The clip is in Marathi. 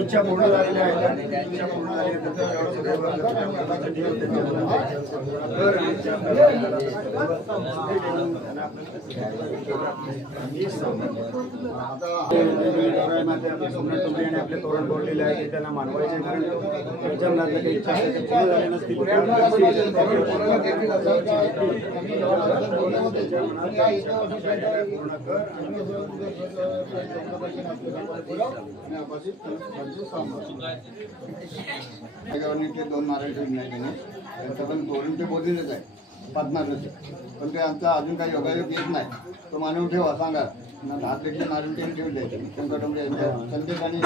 इच्छा पूर्ण झालेल्या आहेत. इच्छा पूर्ण झाली आपले तोरण बोललेले आहे त्यांना मानवायचे काही इच्छा ते 2 नारळ त्यांचं पण तोरण ते बोललेलंच आहे पद्माचं, पण ते आमचा अजून काही योगायोग येत नाही. तो मानव ठेवा सांगा हात देखील नारळ ठेवून द्यायचे. संकटमरे संदेश आणि